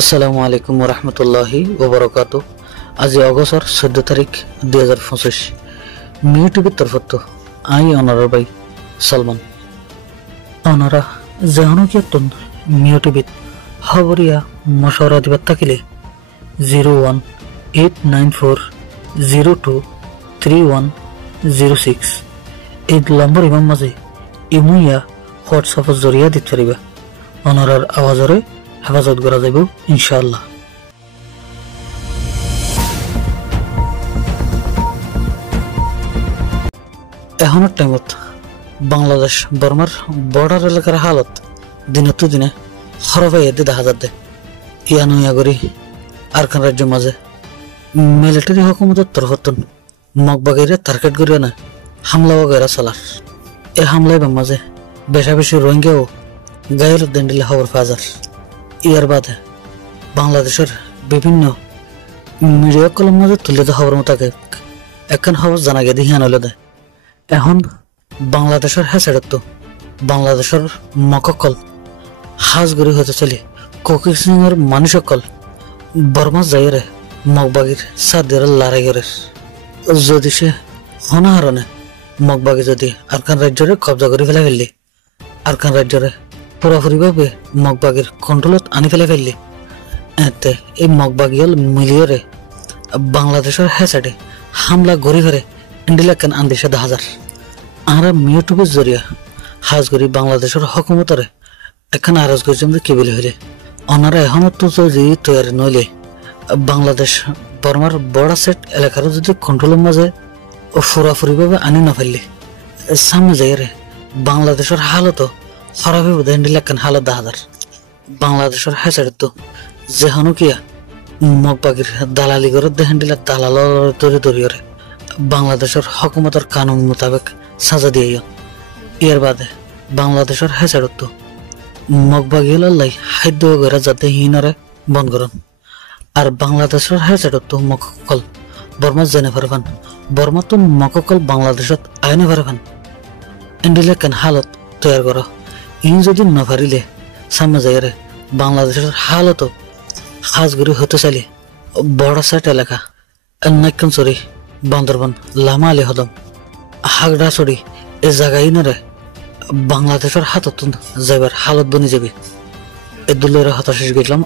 আসসালামু আলাইকুম রহমতুল্লাহি ওবরাকাতু। আজি অগস্টর 14 তারিখ 2025 মিউ টিভির তরফত আই অনার ভাই সলমান অনারা যেহনো কিয়তন মিউ টিভিত খবরিয়া মশওয়ারা দিবার থাকিলে 01894023106 এই নম্বর ইমাম মাঝে ইমুইয়া হোয়াটসঅ্যাপের জরিয়া দিতে পারিবা। অনারার আওয়াজরে হেফাজত করা যাব ইনশাআল্লাহ। এখনের টাইমত বাংলাদেশ বর্মার বর্ডার এলাকার হালত দিনে দিনে খরবাই এতে দেখা যাচ্ছে। ইয়ানুয়া করি আরকান রাজ্য মাঝে মিলিটারি হকুমতের তরফতন মগবাগিরে টার্গেট করিয়া না হামলা বগেরা চালার। এই হামলাই মাঝে বেশা বেশি রোহিঙ্গাও গায়ের দেন্ডিলে খবর ফাজার। ইয়ার বাদে বাংলাদেশের বিভিন্ন মিডিয়া কলম মাঝে তুলে দেওয়া খবর মোতাকে একখান খবর জানা গিয়ে দিহিয়ান হলে দেয়। এখন বাংলাদেশের হেসাড়ত বাংলাদেশের মককল হাজগরি হতে চলে কোকি সিংয়ের মানুষকল বর্মা যাইরে মগবাগির সাদের লারাইগরের যদি সে হনাহারণে মগবাগি যদি আরকান রাজ্যরে কবজা করে ফেললি আরকান রাজ্যরে পুরাপুরিভাবে মগবাগির কন্ট্রোলত আনি ফেললি এতে এই মগবাগিয়াল মিলিয়রে বাংলাদেশের হেসাডে হামলা গড়ি ঘরে ইন্ডিলাকেন আন্দিশে 10,000 আমরা ইউটিউবের জরিয়া হাজগরি বাংলাদেশের হকুমতরে এখানে আরজ করছি কি বলে হইলে ওনারা এখনো তো যদি তৈরি নইলে বাংলাদেশ বর্মার বড় সেট এলাকার যদি কন্ট্রোলের মাঝে পুরাপুরিভাবে আনি না ফেললি সামনে যাইরে বাংলাদেশের হালতো খারাপ হইব ইন্ডিলাকেন হালত 10,000 বাংলাদেশের হেসাড়ে তো যেহনো কিয়া মগবাগির দালালি করে দেহেন্ডিলা দালাল তরি বাংলাদেশের হকুমতের কানুন মোতাবেক সাজা দিয়ে ইয়ার বাদে বাংলাদেশের হেসাড়ত মগবাগিয়ালাই খাদ্য গড়া যাতে হিনারে বন্ধ করন। আর বাংলাদেশের হেসাড়ত মককল বর্মা জেনে পারবেন বর্মা তো মককল বাংলাদেশত আইনে পারবেন এন্ডিলে কেন হালত তৈরি করা ইন যদি না পারিলে সামনে যাইরে বাংলাদেশের হালত হাজগুড়ি হতে চাইলে বড় সাইট এলাকা নাইকনচরি বান্দরবান লামা আলী হদম হাগড়াছড়ি এই জায়গায় নরে বাংলাদেশের হাতত যাইবার হালত বনি যাবে। এ দুলের হতাশ গেলাম।